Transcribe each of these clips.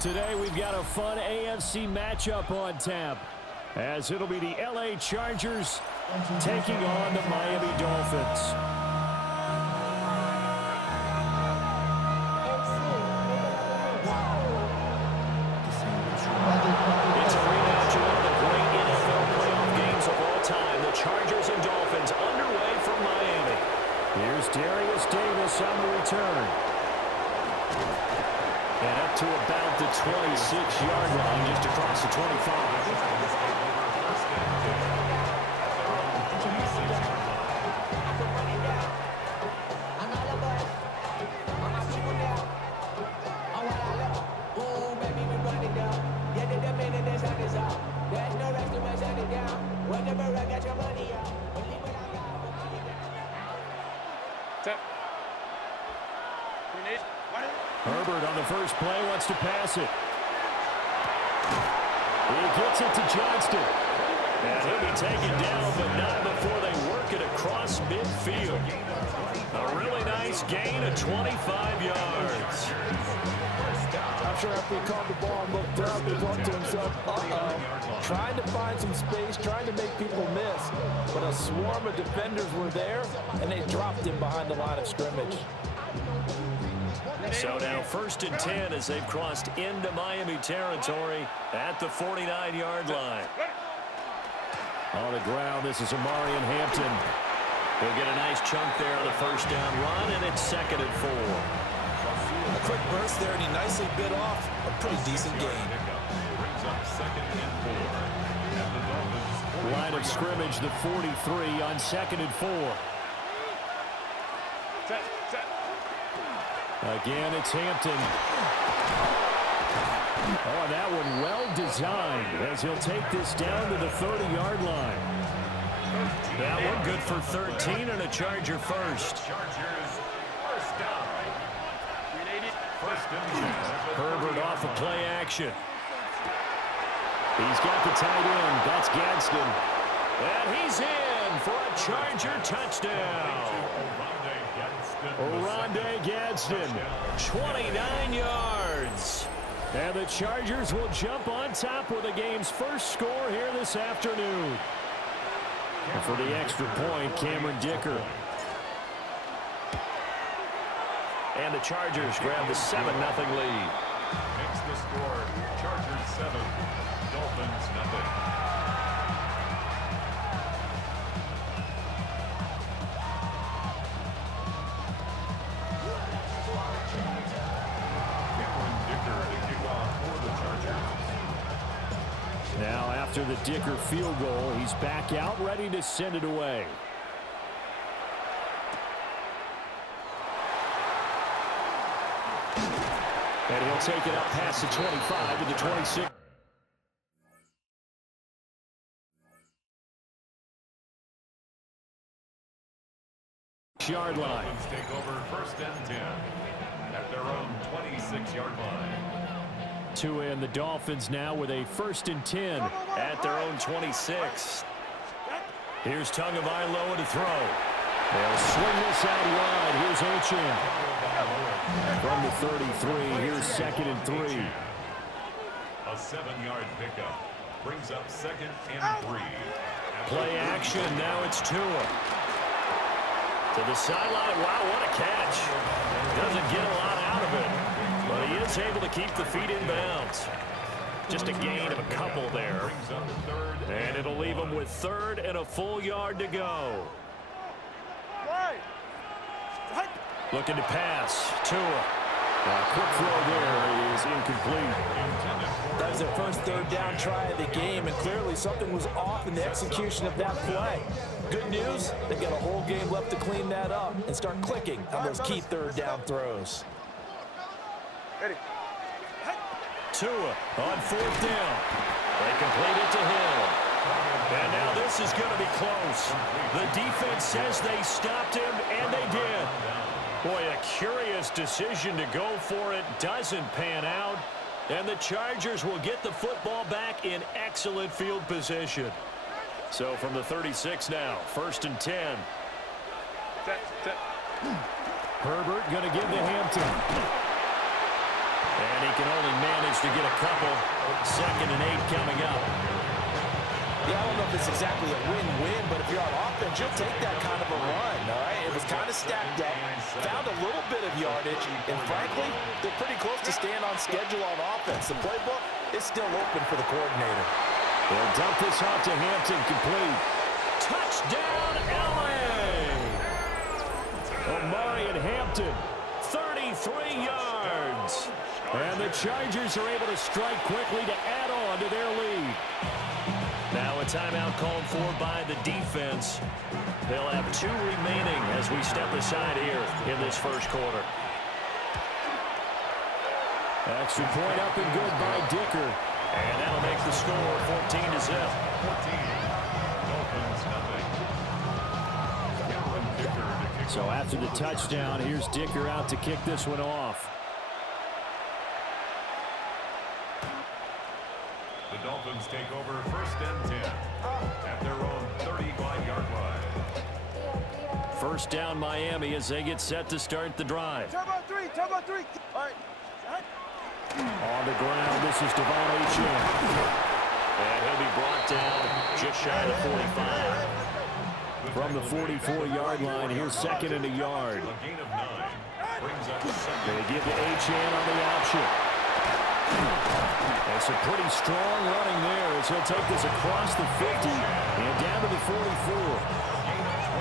Today we've got a fun AFC matchup on tap, as it'll be the LA Chargers taking on the Miami Dolphins. It's a rematch of one of the great NFL playoff games of all time. The Chargers and Dolphins underway from Miami. Here's Darius Davis on the return. And up to about the 26-yard line, just across the 25. Herbert on the first play wants to pass it. He gets it to Johnston. And he'll be taken down, but not before they work it across midfield. A really nice gain of 25 yards. I'm sure after he caught the ball and looked up, he thought to himself, trying to find some space, trying to make people miss. But a swarm of defenders were there, and they dropped him behind the line of scrimmage. So now 1st and 10 as they've crossed into Miami territory at the 49-yard line. On the ground, this is Amarian Hampton. He'll get a nice chunk there on the first down run, and it's 2nd and 4. A quick burst there, and he nicely bit off a pretty decent gain. Line of scrimmage, the 43 on 2nd and 4. Again, it's Hampton. Oh, and that one well designed as he'll take this down to the 30-yard line. That one good for 13 and a Charger first. Herbert off of play action. He's got the tight end. That's Gadsden. And he's in for a Charger touchdown. Oronde Gadsden, 29 yards. And the Chargers will jump on top with the game's first score here this afternoon. And for the extra point, Cameron Dicker. And the Chargers grab the 7-0 lead. Makes the score, Chargers 7, Dolphins 0. Now after the Dicker field goal, he's back out ready to send it away. And he'll take it up past the 25 to the 26. Yard line. Take over 1st and 10 at their own 26-yard line. Tua and the Dolphins now with a 1st and 10 at their own 26. Here's Tagovailoa to throw. They'll swing this out wide. Here's Ochin. From the 33, here's 2nd and 3. A 7-yard pickup brings up 2nd and 3. Play action. Now it's Tua. To the sideline. Wow, what a catch. Doesn't get a lot out of it, but he is able to keep the feet in bounds. Just a gain of a couple there. And it'll leave him with 3rd and a full yard to go. Looking to pass. Tua. Quick throw there is incomplete. That was their first 3rd down try of the game, and clearly something was off in the execution of that play. Good news, they've got a whole game left to clean that up and start clicking on those key 3rd down throws. Tua on 4th down. They complete it to Hill. And now this is going to be close. The defense says they stopped him, and they did. Boy, a curious decision to go for it. Doesn't pan out. And the Chargers will get the football back in excellent field position. So from the 36 now, 1st and 10. Herbert going to give to Hampton. And he can only manage to get a couple. 2nd and 8 coming up. Yeah, I don't know if it's exactly a win-win, but if you're on offense, you'll take that kind of a run, all right? It was kind of stacked up, found a little bit of yardage, and frankly, they're pretty close to staying on schedule on offense. The playbook is still open for the coordinator. They'll dump this off to Hampton, complete. Touchdown, L.A. Omari and Hampton, 33 yards. And the Chargers are able to strike quickly to add on to their lead. Now a timeout called for by the defense. They'll have 2 remaining as we step aside here in this first quarter. Extra point up and good by Dicker. And that'll make the score 14-0. 14. Dolphins, nothing. So after the touchdown, here's Dicker out to kick this one off. The Dolphins take over 1st and 10 at their own 35-yard line. First down Miami as they get set to start the drive. Turbo 3. All right. On the ground, this is Devon Achane. And he'll be brought down just shy of 45. From the 44-yard line, here's 2nd and a yard. A gain of 9 brings up 2nd. They give to Achane on the option. It's a pretty strong running there as he'll take this across the 50 and down to the 44.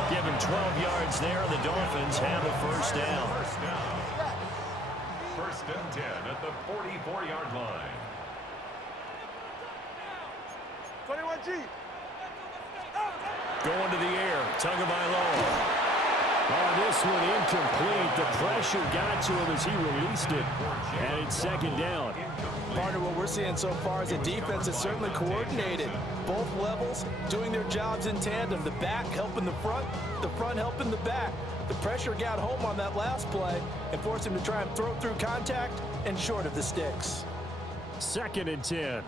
Give him 12 yards there, and the Dolphins have a first down. 1st and 10 at the 44-yard line. 21G. Going to the air, Tagovailoa. On this one, incomplete. The pressure got to him as he released it, and it's 2nd down. Partner, what we're seeing so far is a defense that's certainly coordinated. Both levels doing their jobs in tandem. The back helping the front helping the back. The pressure got home on that last play and forced him to try and throw through contact and short of the sticks. 2nd and 10.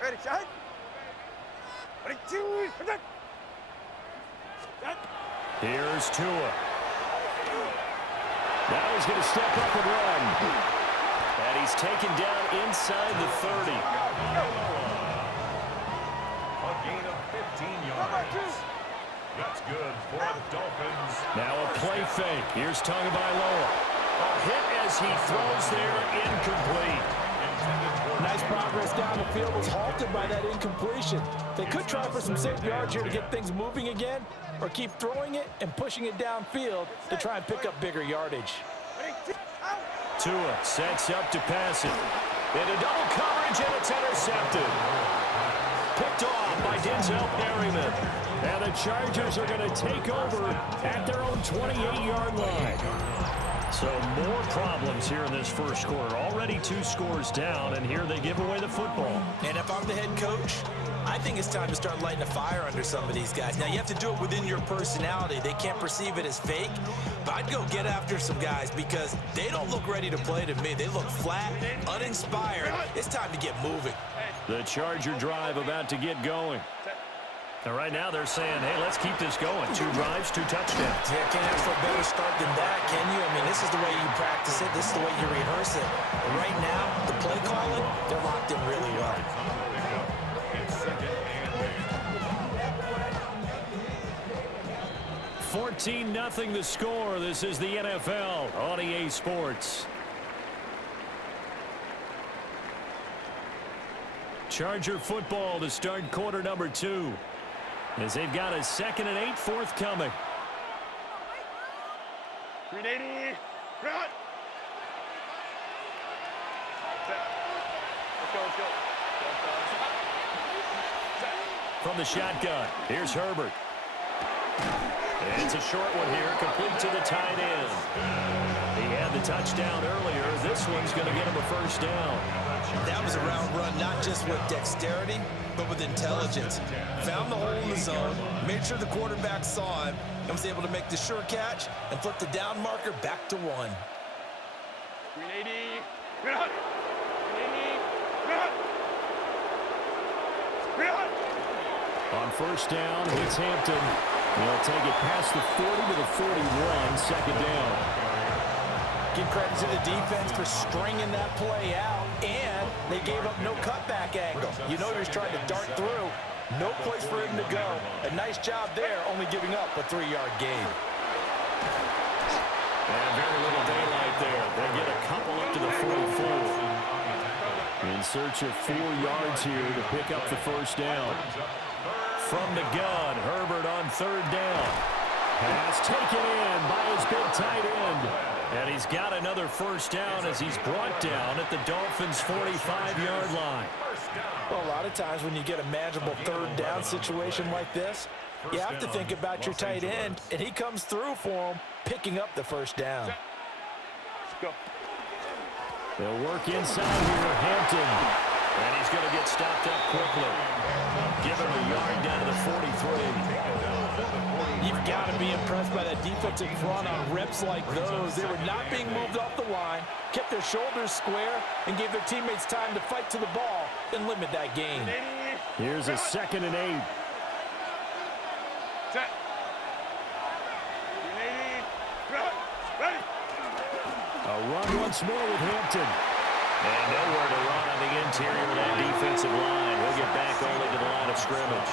Ready, shot. Ready, 2, protect. Here's Tua. Now he's going to step up and run. And he's taken down inside the 30. A gain of 15 yards. That's good for the Dolphins. Now a play fake. Here's Tagovailoa. A hit as he throws there, incomplete. Nice progress down the field was halted by that incompletion. They could try for some safe yards here to get things moving again, or keep throwing it and pushing it downfield to try and pick up bigger yardage. Tua sets up to pass it. Into double coverage, and it's intercepted. Picked off by Denzel Perryman. And the Chargers are going to take over at their own 28-yard line. So more problems here in this first quarter. Already 2 scores down, and here they give away the football. And if I'm the head coach, I think it's time to start lighting a fire under some of these guys. Now, you have to do it within your personality. They can't perceive it as fake, but I'd go get after some guys because they don't look ready to play to me. They look flat, uninspired. It's time to get moving. The Charger drive about to get going. And right now they're saying, hey, let's keep this going. 2 drives, 2 touchdowns. Yeah, can't ask for a better start than that, can you? I mean, this is the way you practice it. This is the way you rehearse it. But right now, the play calling, they're locked in really well. It's 2nd and 8. 14-0 the score. This is the NFL on EA Sports. Charger football to start quarter number 2. As they've got a 2nd and 8 forthcoming. 380. Run. Let's go. From the shotgun, here's Herbert. It's a short one here, complete to the tight end. He had the touchdown earlier. This one's going to get him a first down. That was a route run, not just with dexterity, but with intelligence. Found the hole in the zone, made sure the quarterback saw him, and was able to make the sure catch and flip the down marker back to 1. 380. Run. 380. Run. On first down, it's Hampton. They'll take it past the 40 to the 41, 2nd down. Give credit to the defense for stringing that play out, and they gave up no cutback angle. You know you're trying to dart through. No place for him to go. A nice job there, only giving up a 3-yard gain. And very little daylight there. They get a couple up to the 44. In search of 4 yards here to pick up the first down. From the gun, Herbert on 3rd down. Pass taken in by his big tight end. And he's got another first down as he's brought down at the Dolphins' 45-yard line. Well, a lot of times when you get a manageable 3rd down situation like this, you have to think about your tight end, and he comes through for him, picking up the first down. Let's go. They'll work inside here, Hampton. And he's going to get stopped up quickly. Give him a yard down to the 43. You've got to be impressed by that defensive front on rips like those. They were not being moved off the line, kept their shoulders square, and gave their teammates time to fight to the ball and limit that gain. Here's a 2nd and 8. Set. Ready. A run once more with Hampton. And nowhere to run on the interior of that defensive line. He'll get back only to the line of scrimmage.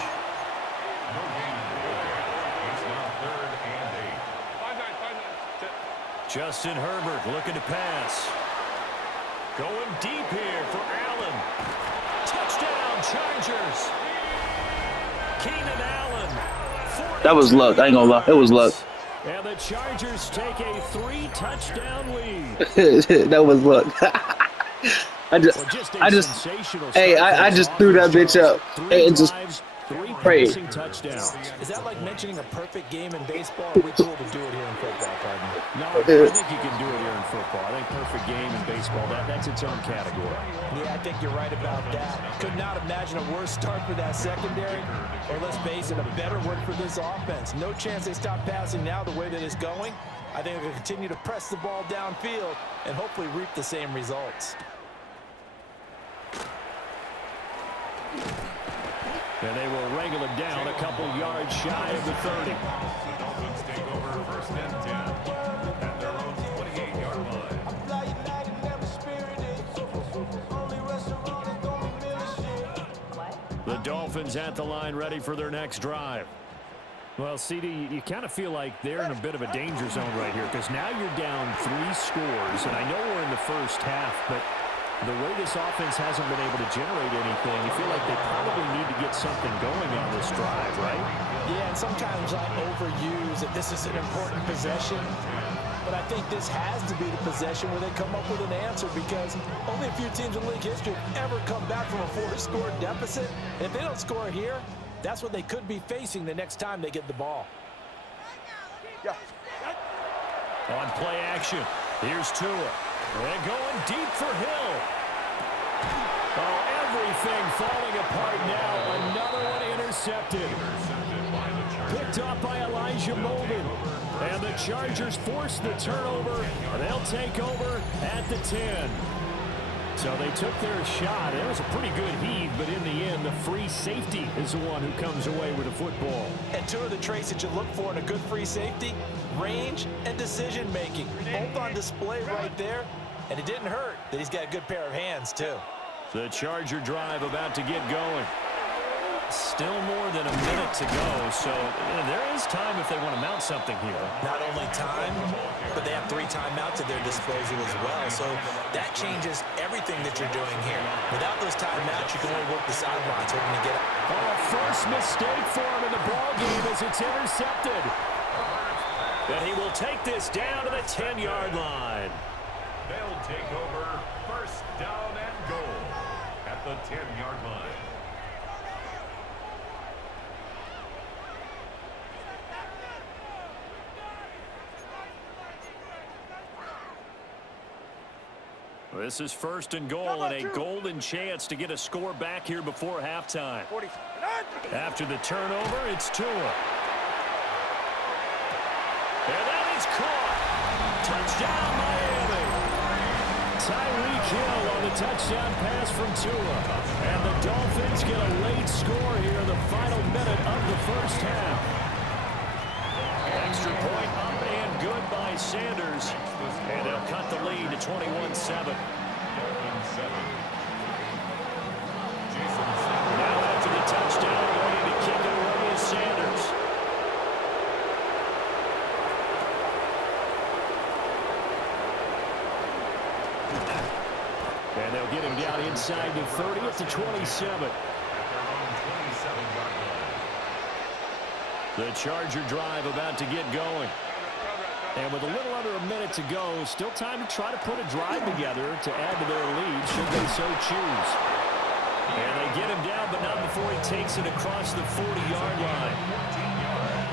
It's now 3rd and 8. Justin Herbert looking to pass. Going deep here for Allen. Touchdown, Chargers. Keenan Allen. That was luck. I ain't gonna lie. It was luck. And the Chargers take a 3-touchdown lead. That was luck. I just threw that bitch up and just prayed. Touchdowns. Is that like mentioning a perfect game in baseball? Or are we cool to do it here in football, pardon? No, I think you can do it here in football. I think perfect game in baseball, that's its own category. Yeah, I think you're right about that. Could not imagine a worse start for that secondary, or let's face it, a better one for this offense. No chance they stop passing now the way that it's going. I think they'll continue to press the ball downfield and hopefully reap the same results. And they will wrangle him down a couple yards shy of the 30. Dolphins take over 1st and 10 at their own 28-yard line. The Dolphins at the line ready for their next drive. Well, CD, you kind of feel like they're in a bit of a danger zone right here because now you're down 3 scores, and I know we're in the first half, but the way this offense hasn't been able to generate anything, you feel like they probably need to get something going on this drive, right? Yeah, and sometimes I overuse that this is an important possession, but I think this has to be the possession where they come up with an answer because only a few teams in league history have ever come back from a 4-score deficit. And if they don't score here, that's what they could be facing the next time they get the ball. Yeah. On play action, here's Tua. And going deep for Hill. Oh, everything falling apart now. Another one intercepted. Picked up by Elijah Molden. And the Chargers force the turnover. They'll take over at the 10. So they took their shot. It was a pretty good heave, but in the end, the free safety is the one who comes away with the football. And 2 of the traits that you look for in a good free safety, range and decision-making. Both on display right there. And it didn't hurt that he's got a good pair of hands, too. The Charger drive about to get going. Still more than a minute to go, so there is time if they want to mount something here. Not only time, but they have 3 timeouts at their disposal as well. So that changes everything that you're doing here. Without those timeouts, you can only work the sidelines hoping to get it. Oh, first mistake for him in the ballgame as it's intercepted. And he will take this down to the 10-yard line. They'll take over 1st down and goal at the 10-yard line. This is 1st and goal and a golden chance to get a score back here before halftime. 40. After the turnover, it's Tua. And that is caught. Touchdown, Miami. Tyreek Hill on the touchdown pass from Tua. And the Dolphins get a late score here in the final minute of the first half. Extra point up and good by Sanders, and they'll cut the lead to 21-7. Now after the touchdown, ready to kick it away is Sanders. And they'll get him down inside the 30 at the 27. The Charger drive about to get going. And with a little under a minute to go, still time to try to put a drive together to add to their lead should they so choose. And they get him down, but not before he takes it across the 40-yard line.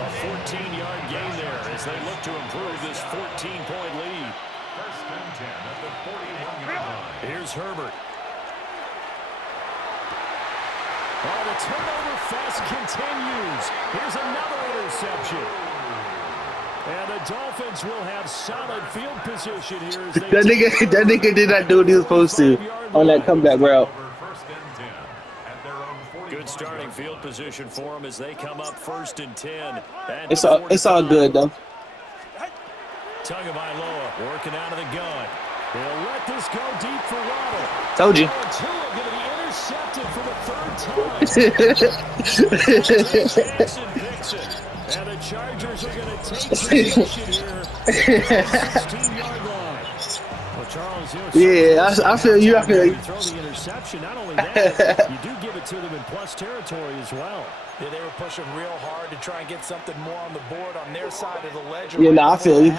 A 14-yard gain there as they look to improve this 14-point lead. First and 10 at the 41-yard line. Here's Herbert. Oh, the turnover fest continues. Here's another interception. And the Dolphins will have solid field position here. As they that nigga did not do what he was supposed to on that comeback route. Good starting field position for them as they come up 1st and 10. It's all good though. Tagovailoa working out of the gun. He'll let this go deep for Waddle. Told you. Tua going to be intercepted for the 3rd time. Jackson picks it. And the Chargers are going to take position here at the 16-yard line. Well, Charles, I feel you. I feel you. You throw the interception. Not only that, you do give it to them in plus territory as well. Yeah, they were pushing real hard to try and get something more on the board on their side of the ledger. Yeah, I feel you.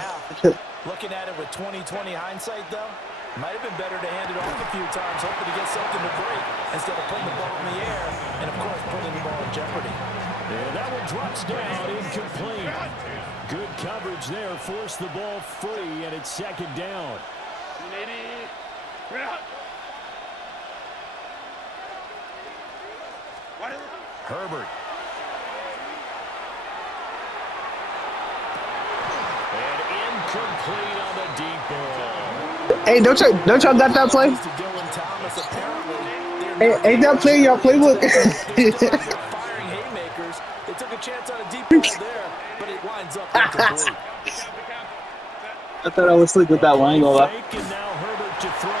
Looking at it with 20/20 hindsight, though, might have been better to hand it off a few times, hoping to get something to break instead of putting the ball in the air and, of course, putting the ball in jeopardy. Yeah, that one drops down, incomplete. Good coverage there, forced the ball free, and it's 2nd down. Herbert. And incomplete on the deep ball. Hey, don't y'all got that play? Hey, ain't that play y'all playbook? Firing haymakers. They took a chance on a deep ball there, but it winds up incomplete. I thought I was asleep with that one. I ain't gonna lie. And now Herbert to throw. Oh,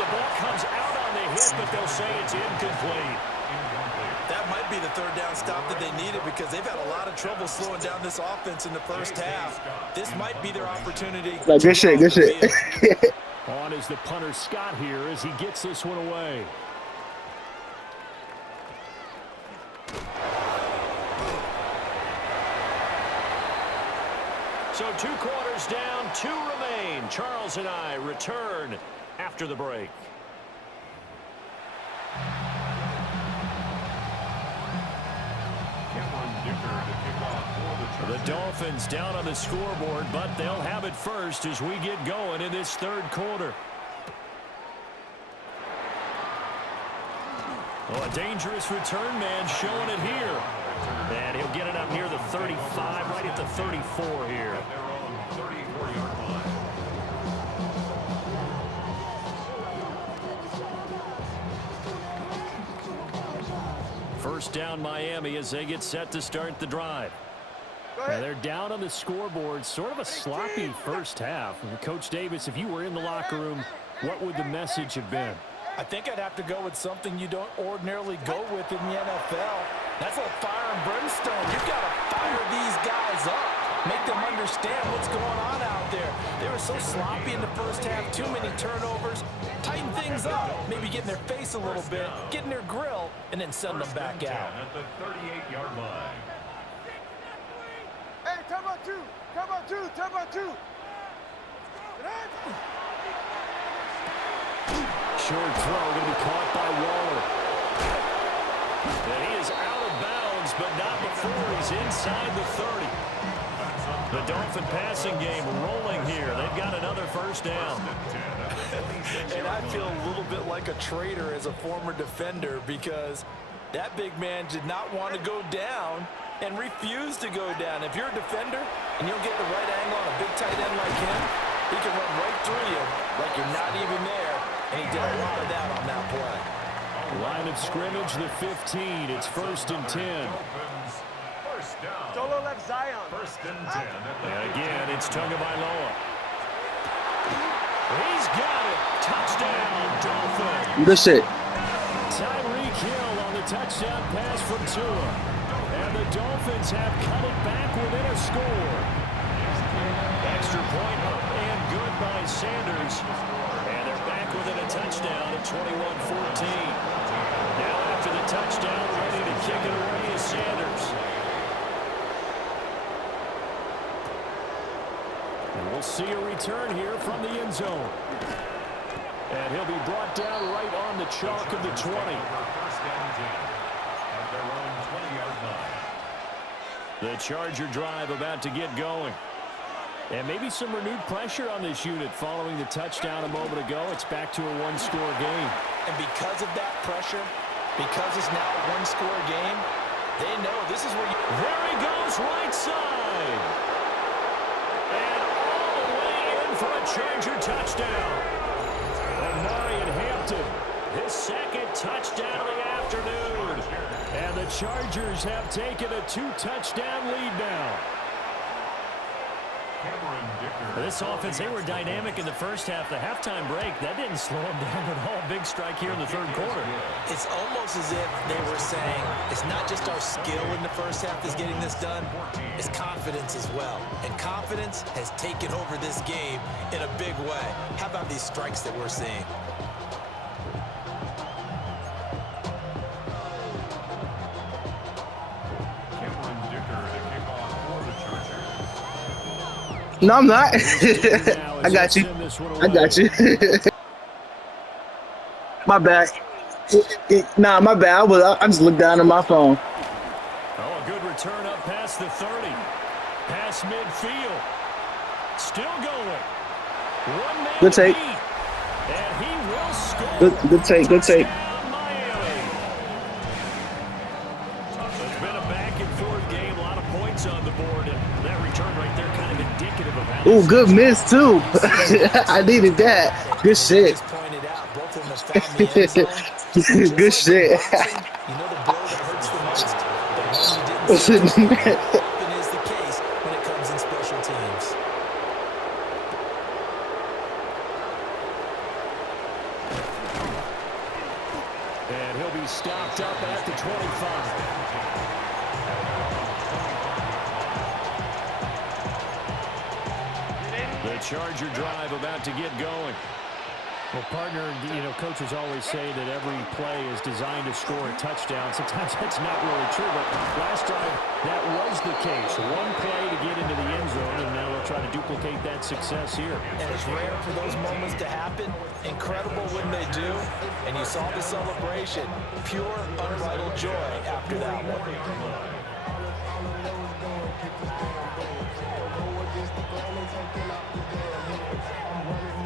the ball comes out on the hit, but they'll say it's incomplete. That might be the 3rd down stop that they needed because they've had a lot of trouble slowing down this offense in the first half. This might be their opportunity. Like, good shit, good shit. On is the punter Scott here as he gets this one away. So 2 quarters down, 2 remain. Charles and I return after the break. The Dolphins down on the scoreboard, but they'll have it first as we get going in this 3rd quarter. Oh, a dangerous return man showing it here. And he'll get it up near the 35, right at the 34 here. First down Miami as they get set to start the drive. Now they're down on the scoreboard, sort of a sloppy first half. And Coach Davis, if you were in the locker room, what would the message have been? I think I'd have to go with something you don't ordinarily go with in the NFL. That's like fire and brimstone. You've got to fire these guys up. Make them understand what's going on out there. They were so sloppy in the first half, too many turnovers. Tighten things up, maybe get in their face a little bit, get in their grill, and then send them back out. At the 38-yard line. Hey, time out 2. Time out 2. Time out 2. Short throw going to be caught by Waller. And he is out of bounds, but not before he's inside the 30. The Dolphin passing game rolling here. They've got another first down. And I feel a little bit like a traitor as a former defender because that big man did not want to go down and refused to go down. If you're a defender and you'll get the right angle on a big tight end like him, he can run right through you like you're not even there. And he did a lot of that on that play. Line of scrimmage, the 15. It's 1st and 10. First down. Solo left Zion. First and 10. And again, it's Tagovailoa. He's got it. Touchdown, Dolphins. Good shit. Tyreek Hill on the touchdown pass from Tua. And the Dolphins have cut it back within a score. Extra point up and good by Sanders. And they're back within a touchdown at 21-14. Now after the touchdown, ready to kick it away is Sanders. And we'll see a return here from the end zone. And he'll be brought down right on the chalk of the 20. First and 10 at their own 20-yard line. The Charger drive about to get going. And maybe some renewed pressure on this unit following the touchdown a moment ago. It's back to a one-score game. And because of that pressure, because it's now a one-score game, they know this is where you... There he goes, right side. And all the way in for a Charger touchdown. Omarion Hampton, his second touchdown of the afternoon. And the Chargers have taken a 2-touchdown lead now. This offense, they were dynamic in the first half. The halftime break, that didn't slow them down at all. Big strike here in the third quarter. It's almost as if they were saying, it's not just our skill in the first half that's getting this done, it's confidence as well. And confidence has taken over this game in a big way. How about these strikes that we're seeing? No, I'm not. I got you. I got you. My bad. Nah, my bad. I just looked down at my phone. Oh, a good return up past the 30. Past midfield. Still going. One man Good take. And he will score. Good take. Good take. It's been a back-and-forth game. A lot of points on the board. And that return right there kind of indicative of how... Ooh, good miss, too. I needed that. Good shit. Just pointed out, both of them have found the end zone. Good shit. You know the blow that hurts the most? The one you didn't see. Often is the case when it comes in special teams. And he'll be stopped up at the 25. The Charger drive about to get going. Well, partner, you know, coaches always say that every play is designed to score a touchdown. Sometimes that's not really true, but last time that was the case. One play to get into the end zone, and now they'll try to duplicate that success here. And it's rare for those moments to happen. Incredible when they do. And you saw the celebration. Pure, unbridled joy after that one.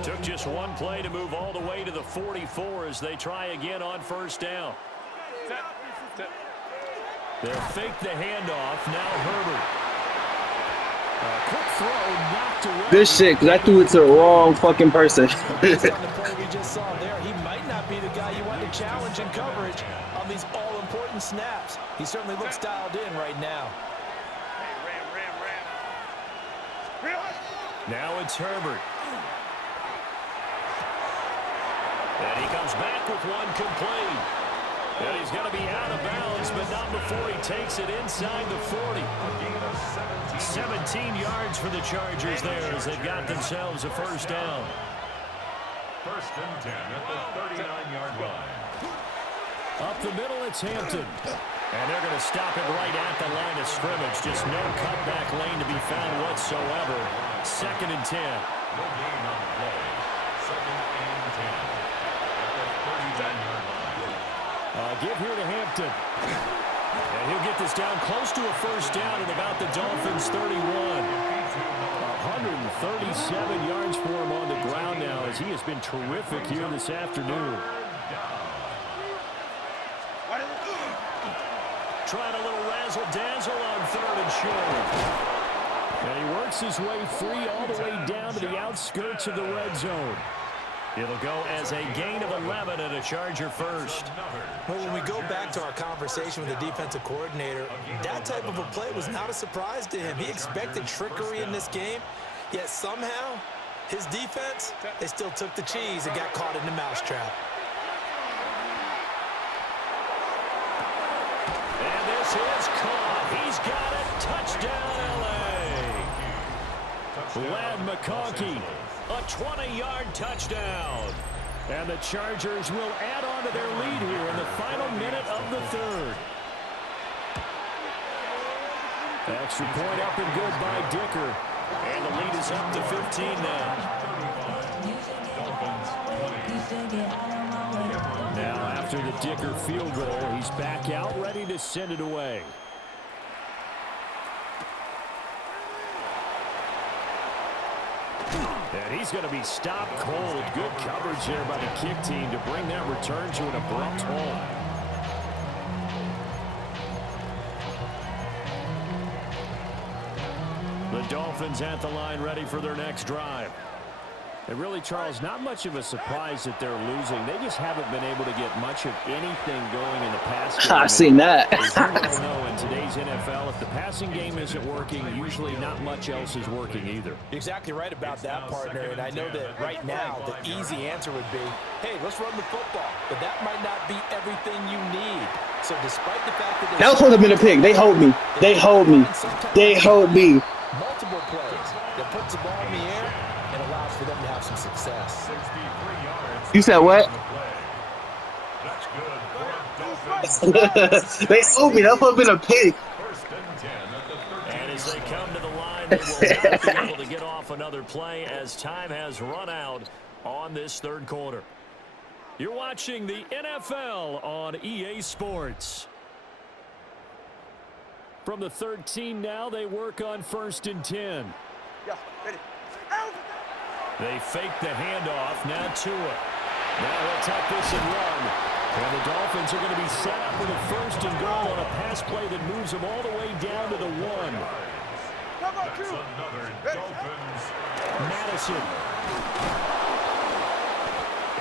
Took just one play to move all the way to the 44 as they try again on first down. They'll fake the handoff. Now Herbert. Quick throw, knocked away. Good shit, because I threw it to the wrong fucking person. Based on the play we just saw there, he might not be the guy you want to challenge in coverage on these all-important snaps. He certainly looks dialed in right now. Now it's Herbert. And he comes back with one complete. And he's going to be out of bounds, but not before he takes it inside the 40. 17 yards for the Chargers there as they've got themselves a first down. First and 10 at the 39-yard line. Up the middle, it's Hampton. And they're going to stop it right at the line of scrimmage. Just no cutback lane to be found whatsoever. Second and 10. No gain on the play. Second and 10 at the 39-yard line. Give here to Hampton. And he'll get this down close to a first down at about the Dolphins' 31. 137 yards for him on the ground now as he has been terrific here this afternoon. Trying a little razzle-dazzle on third and short. And he works his way free all the way down to the outskirts of the red zone. It'll go as a gain of 11 and a Charger first. Well, when we go back to our conversation with the defensive coordinator, that type of a play was not a surprise to him. He expected trickery in this game, yet somehow his defense, they still took the cheese and got caught in the mousetrap. And this is caught. He's got it. Touchdown, L.A. Lad McConkey, a 20-yard touchdown. And the Chargers will add on to their lead here in the final minute of the third. Extra point up and good by Dicker. And the lead is up to 15 now. Now after the Dicker field goal, he's back out ready to send it away. And he's going to be stopped cold. Good coverage there by the kick team to bring that return to an abrupt halt. The Dolphins at the line ready for their next drive. And really, Charles, not much of a surprise that they're losing. They just haven't been able to get much of anything going in the pass game. I've seen that. As you well know, in today's NFL, if the passing game isn't working, usually not much else is working either. You're exactly right about that, partner. And I know that right now the easy answer would be, hey, let's run the football. But that might not be everything you need. So despite the fact that That was supposed to have been a pick. They hold me. They hold me. They hold me. Multiple plays that puts the ball in the air and allows for them to have some success. 63 yards. You said what? That's good. They hold me. That would have been a pick. First and 10 at the 13. And as they come to the line, they will not be able to get off another play as time has run out on this third quarter. You're watching the NFL on EA Sports. From the 13 now, they work on 1st and 10. Yeah, ready. They fake the handoff. Now Tua. Now he'll tuck this and run. And the Dolphins are going to be set up with a 1st and goal on a pass play that moves them all the way down to the 1. Come on, That's two. another Ready. Dolphins. Madison.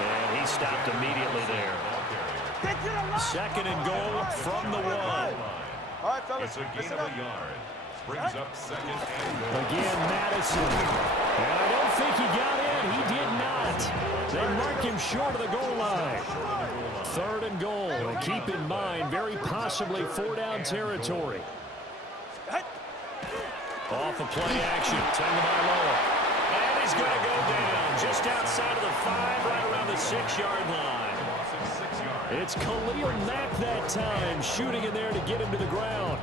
And he stopped immediately there. Get to the line. 2nd and goal from the 1. All right, fellas, It's a gain listen of up. a yard. Brings up 2nd and goal. Again, Madison. And I don't think he got in. He did not. They mark him short of the goal line. 3rd and goal. And keep in mind, very possibly 4-down territory. Off of play action. 10 to my lower. And he's going to go down just outside of the 5, right around the 6-yard line. It's Khalil Mack that time, shooting in there to get him to the ground.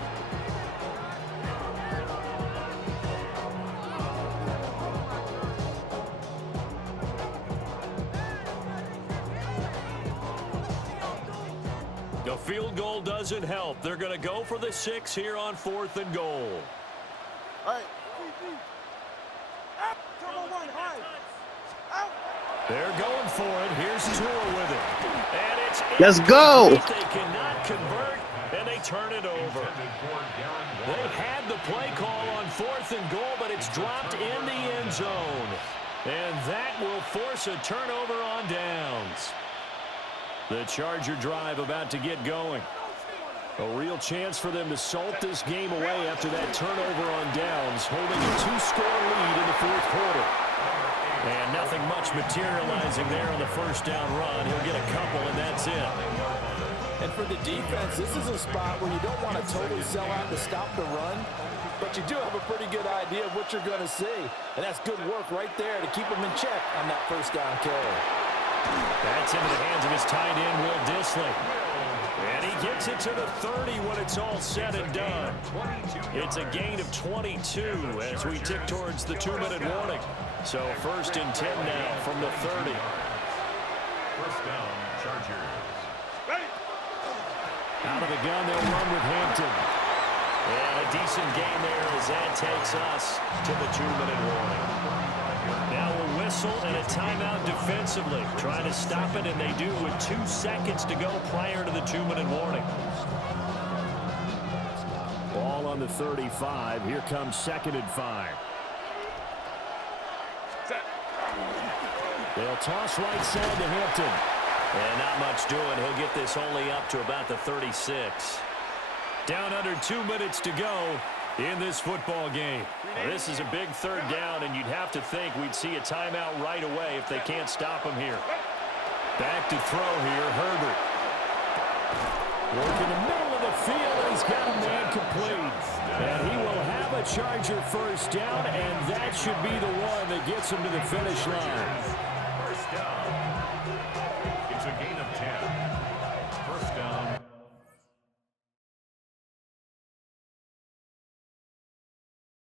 The field goal doesn't help. They're going to go for the 6 here on 4th and goal. All right. Out. Come on, one, high. Out. They're going for it. Here's Tua with it. And it's Let's go. They cannot convert, and they turn it over. They had the play call on 4th and goal, but it's dropped in the end zone. And that will force a turnover on downs. The Charger drive about to get going. A real chance for them to salt this game away after that turnover on downs, holding a 2-score lead in the 4th quarter. And nothing much materializing there on the 1st down run. He'll get a couple, and that's it. And for the defense, this is a spot where you don't want to totally sell out to stop the run, but you do have a pretty good idea of what you're going to see. And that's good work right there to keep them in check on that 1st down carry. That's into the hands of his tight end, Will Dissly. And he gets it to the 30 when it's all said and done. It's a gain of 22 as we tick towards the 2-minute warning. So 1st and 10 now from the 30. 1st down, Chargers. Ready. Out of the gun, they'll run with Hampton. And a decent gain there as that takes us to the 2-minute warning. Now a whistle and a timeout defensively. Trying to stop it, and they do with 2 seconds to go prior to the 2-minute warning. Ball on the 35. Here comes 2nd and 5. They'll toss right side to Hampton. And not much doing. He'll get this only up to about the 36. Down under 2 minutes to go in this football game. Well, this is a big third down, and you'd have to think we'd see a timeout right away if they can't stop him here. Back to throw here, Herbert. Work in the middle of the field, and he's got a man complete. And he will have a Charger first down, and that should be the one that gets him to the finish line. First down. It's a gain of 10.